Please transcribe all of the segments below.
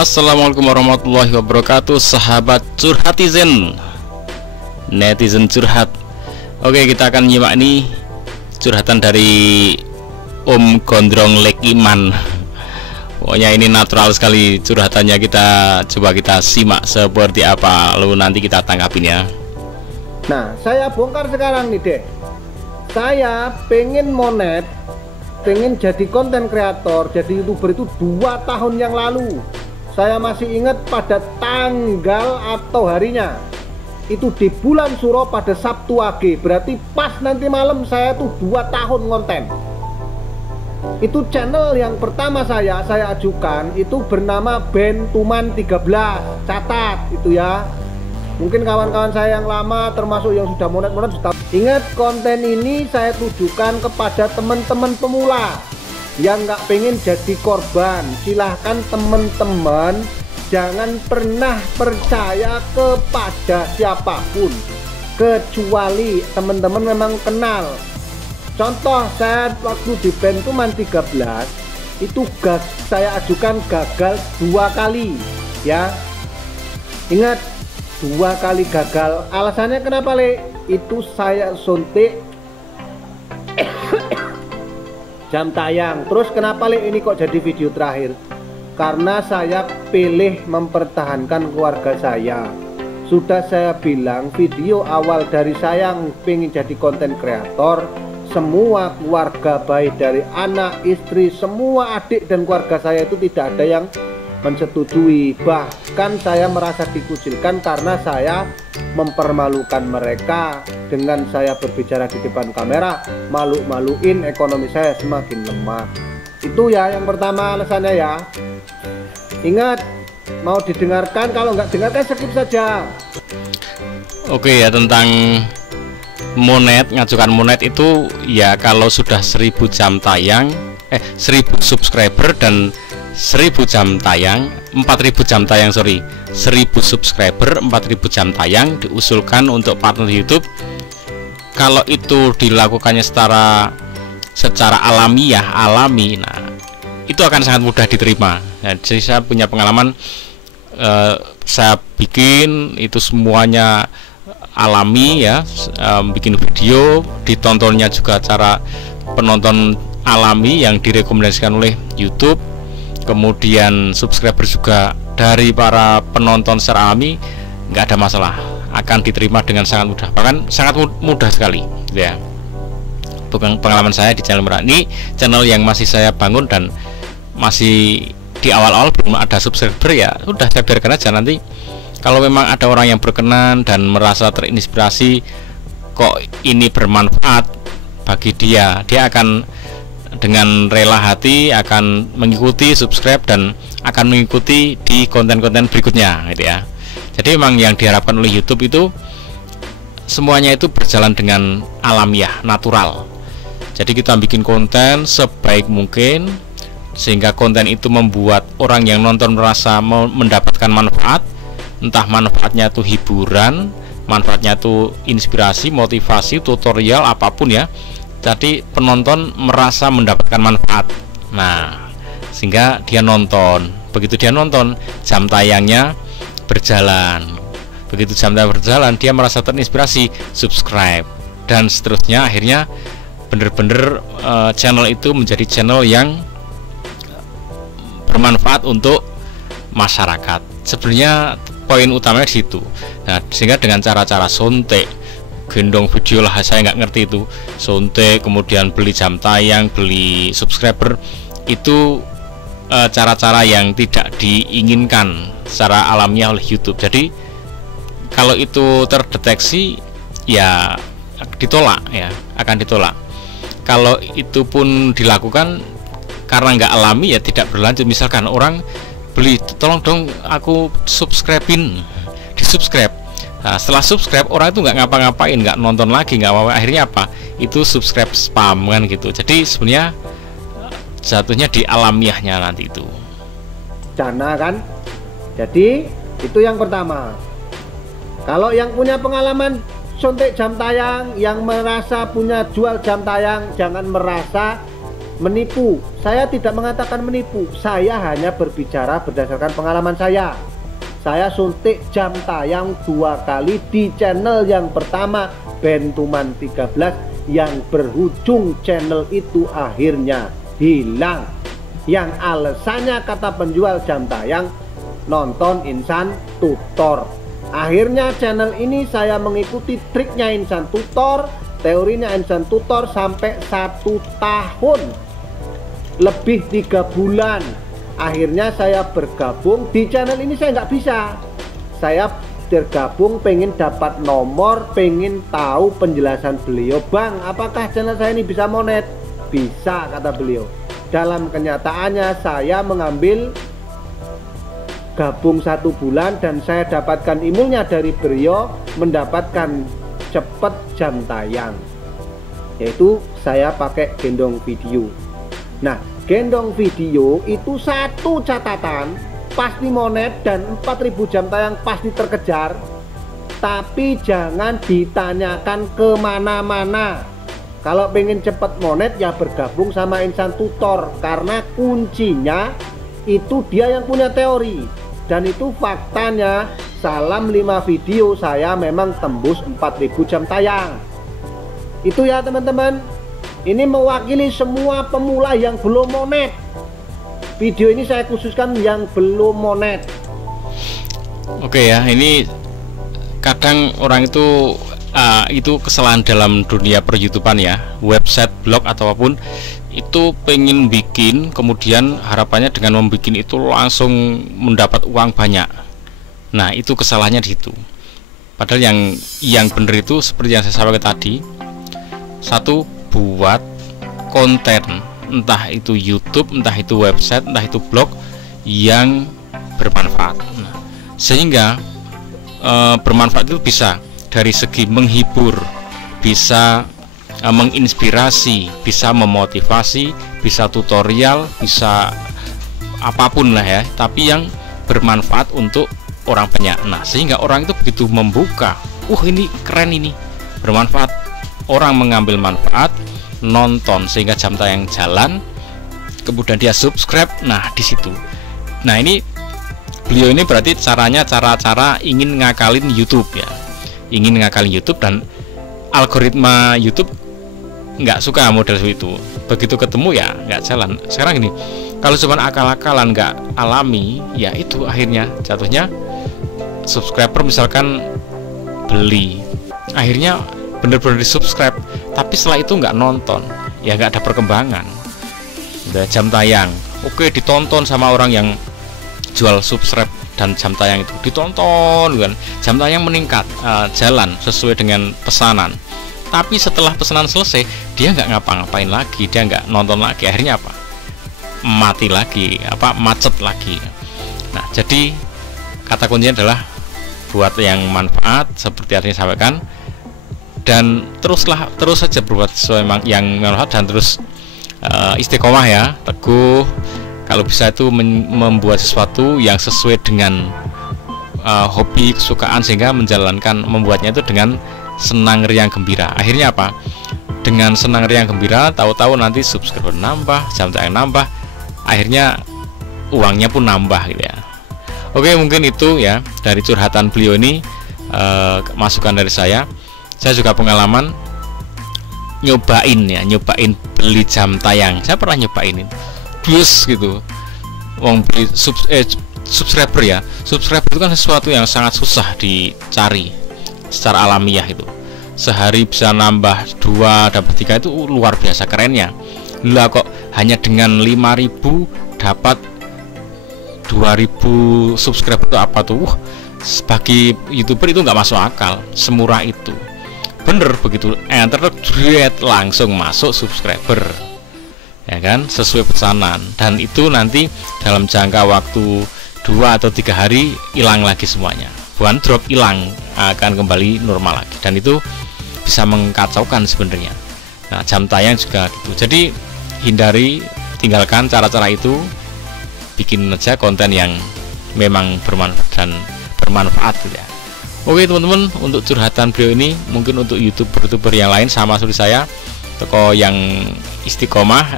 Assalamualaikum warahmatullahi wabarakatuh, sahabat curhatizen, netizen curhat. Oke, kita akan nyimak nih curhatan dari Om Gondrong Lekiman. Pokoknya ini natural sekali curhatannya, coba kita simak seperti apa, lalu nanti kita tangkapin ya. Nah, saya bongkar sekarang nih dek. Saya pengen monet, pengen jadi konten kreator, jadi youtuber itu 2 tahun yang lalu. Saya masih ingat pada tanggal atau harinya. Itu di bulan Suro pada Sabtu Wage. Berarti pas nanti malam saya tuh 2 tahun konten. Itu channel yang pertama saya ajukan itu bernama Bentuman 13. Catat itu ya. Mungkin kawan-kawan saya yang lama termasuk yang sudah monet-monet sudah ingat, konten ini saya tujukan kepada teman-teman pemula yang nggak pengen jadi korban. Silahkan teman-teman jangan pernah percaya kepada siapapun kecuali teman-teman memang kenal. Contoh, saya waktu di Bentuman 13 itu saya ajukan gagal 2 kali ya. Ingat, 2 kali gagal. Alasannya kenapa, Le? Itu saya suntik jam tayang. Terus kenapa, Le, ini kok jadi video terakhir? Karena saya pilih mempertahankan keluarga saya. Sudah saya bilang, video awal dari saya yang pengen jadi konten kreator, semua keluarga, baik dari anak, istri, semua adik dan keluarga saya itu tidak ada yang mensetujui. Bahkan saya merasa dikucilkan karena saya mempermalukan mereka dengan saya berbicara di depan kamera, malu-maluin, ekonomi saya semakin lemah. Itu ya yang pertama alasannya ya. Ingat, mau didengarkan, kalau nggak dengarkan skip saja. Oke ya, tentang monet, ngajukan monet itu ya kalau sudah 1000 jam tayang, 1000 subscriber dan 1000 jam tayang, 4000 jam tayang, 1000 subscriber, 4000 jam tayang diusulkan untuk partner YouTube. Kalau itu dilakukannya secara alami, nah itu akan sangat mudah diterima. Nah, jadi saya punya pengalaman, saya bikin itu semuanya alami ya, bikin video, ditontonnya juga cara penonton alami yang direkomendasikan oleh YouTube. Kemudian subscriber juga dari para penonton secara alami, nggak ada masalah, akan diterima dengan sangat mudah, bahkan sangat mudah sekali gitu ya. Bukan pengalaman saya di channel Merah, ini channel yang masih saya bangun dan masih di awal-awal, belum ada subscriber, ya udah saya biarkan aja. Nanti kalau memang ada orang yang berkenan dan merasa terinspirasi, kok ini bermanfaat bagi dia akan dengan rela hati akan mengikuti, subscribe, dan akan mengikuti di konten-konten berikutnya gitu ya. Jadi memang yang diharapkan oleh YouTube itu semuanya itu berjalan dengan alamiah, natural. Jadi kita bikin konten sebaik mungkin sehingga konten itu membuat orang yang nonton merasa mendapatkan manfaat, entah manfaatnya itu hiburan, manfaatnya itu inspirasi, motivasi, tutorial, apapun ya. Jadi penonton merasa mendapatkan manfaat. Nah, sehingga dia nonton. Begitu dia nonton, jam tayangnya berjalan. Begitu jam tayang berjalan, dia merasa terinspirasi, subscribe, dan seterusnya. Akhirnya bener-bener channel itu menjadi channel yang bermanfaat untuk masyarakat. Sebenarnya poin utamanya di situ. Nah, sehingga dengan cara-cara sontek, gendong video lah, saya nggak ngerti itu sontek, kemudian beli jam tayang, beli subscriber, itu cara-cara yang tidak diinginkan secara alamiah oleh YouTube. Jadi kalau itu terdeteksi ya ditolak, ya akan ditolak. Kalau itu pun dilakukan karena nggak alami, ya tidak berlanjut. Misalkan orang beli, tolong dong aku subscribe-in, di subscribe. Nah, setelah subscribe orang itu nggak ngapa-ngapain, nggak nonton lagi, nggak apa-apa. Akhirnya apa? Itu subscribe spam kan gitu. Jadi sebenarnya jatuhnya di alamiahnya nanti itu. Cana kan? Jadi itu yang pertama. Kalau yang punya pengalaman sontek jam tayang, yang merasa punya jual jam tayang, jangan merasa menipu. Saya tidak mengatakan menipu, saya hanya berbicara berdasarkan pengalaman saya. Saya suntik jam tayang 2 kali di channel yang pertama Bentuman 13, yang berujung channel itu akhirnya hilang. Yang alasannya kata penjual jam tayang, nonton Insan Tutor. Akhirnya channel ini saya mengikuti triknya Insan Tutor, teorinya Insan Tutor sampai 1 tahun lebih 3 bulan. Akhirnya saya bergabung di channel ini. Saya nggak bisa, saya tergabung pengen dapat nomor, pengen tahu penjelasan beliau. Bang, apakah channel saya ini bisa monet? Bisa, kata beliau. Dalam kenyataannya saya mengambil gabung 1 bulan dan saya dapatkan ilmunya dari beliau, mendapatkan cepet jam tayang, yaitu saya pakai gendong video. Nah, gendong video itu 1 catatan pasti monet dan 4000 jam tayang pasti terkejar, tapi jangan ditanyakan kemana-mana. Kalau pengen cepet monet ya bergabung sama Insan Tutor, karena kuncinya itu dia yang punya teori, dan itu faktanya. Salam 5 video saya memang tembus 4000 jam tayang. Itu ya teman-teman, ini mewakili semua pemula yang belum monet. Video ini saya khususkan yang belum monet. Oke ya, ini kadang orang itu kesalahan dalam dunia per-YouTubean ya, website, blog atau apapun itu pengen bikin, kemudian harapannya dengan membuat itu langsung mendapat uang banyak. Nah, itu kesalahannya di situ. Padahal yang benar itu seperti yang saya sampaikan tadi, satu, buat konten, entah itu YouTube, entah itu website, entah itu blog yang bermanfaat. Nah, sehingga bermanfaat itu bisa dari segi menghibur, bisa menginspirasi, bisa memotivasi, bisa tutorial, bisa apapun lah ya, tapi yang bermanfaat untuk orang banyak. Nah, sehingga orang itu begitu membuka, ini keren, ini bermanfaat, orang mengambil manfaat, nonton sehingga jam tayang jalan, kemudian dia subscribe. Nah, di situ. Nah, ini beliau ini berarti caranya cara ingin ngakalin YouTube ya, ingin ngakalin YouTube, dan algoritma YouTube nggak suka model itu. Begitu ketemu ya nggak jalan. Sekarang ini kalau cuma akal-akalan nggak alami, ya itu akhirnya jatuhnya subscriber misalkan beli, akhirnya bener-bener di subscribe, tapi setelah itu nggak nonton, ya nggak ada perkembangan. Udah jam tayang, oke, ditonton sama orang yang jual subscribe dan jam tayang itu ditonton kan, jam tayang meningkat, jalan sesuai dengan pesanan. Tapi setelah pesanan selesai, dia nggak ngapa-ngapain lagi, dia nggak nonton lagi, akhirnya apa? Mati lagi, macet lagi. Nah, jadi kata kuncinya adalah buat yang manfaat seperti yang saya sampaikan, dan terus saja berbuat sesuai yang manfaat, dan terus istiqomah ya, teguh. Kalau bisa itu membuat sesuatu yang sesuai dengan hobi, kesukaan, sehingga membuatnya itu dengan senang riang gembira. Akhirnya apa? Dengan senang riang gembira, tahu-tahu nanti subscriber nambah, jam tayang nambah, akhirnya uangnya pun nambah gitu ya. Oke, mungkin itu ya dari curhatan beliau ini, masukan dari saya. Saya juga pengalaman nyobain beli jam tayang. Saya pernah nyobain plus gitu, beli subscriber ya. Subscriber itu kan sesuatu yang sangat susah dicari secara alamiah. Itu sehari bisa nambah 2, dapat 3, itu luar biasa kerennya. Lah kok hanya dengan 5.000 dapat 2.000 subscriber, itu apa tuh? Bagi YouTuber itu nggak masuk akal, semurah itu. Bener, begitu enter langsung masuk subscriber, ya kan, sesuai pesanan. Dan itu nanti dalam jangka waktu 2 atau 3 hari hilang lagi semuanya, bukan drop, hilang, akan kembali normal lagi. Dan itu bisa mengkacaukan sebenarnya. Nah, jam tayang juga gitu. Jadi tinggalkan cara-cara itu, bikin aja konten yang memang bermanfaat gitu ya. Oke teman-teman, untuk curhatan beliau ini, mungkin untuk youtuber yang lain sama seperti saya, toko yang istiqomah,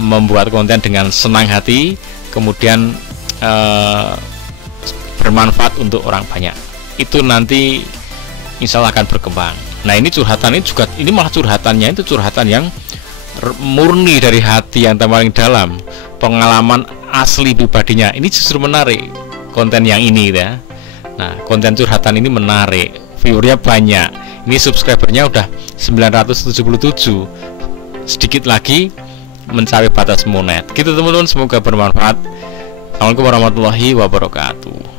membuat konten dengan senang hati, kemudian bermanfaat untuk orang banyak. Itu nanti insya Allah akan berkembang. Nah, ini curhatan ini juga, ini malah curhatannya itu curhatan yang murni dari hati yang paling dalam, pengalaman asli pribadinya. Ini justru menarik konten yang ini ya. Nah, konten curhatan ini menarik, viewernya banyak. Ini subscribernya udah 977, sedikit lagi mencapai batas monet. Gitu teman-teman, semoga bermanfaat. Assalamualaikum warahmatullahi wabarakatuh.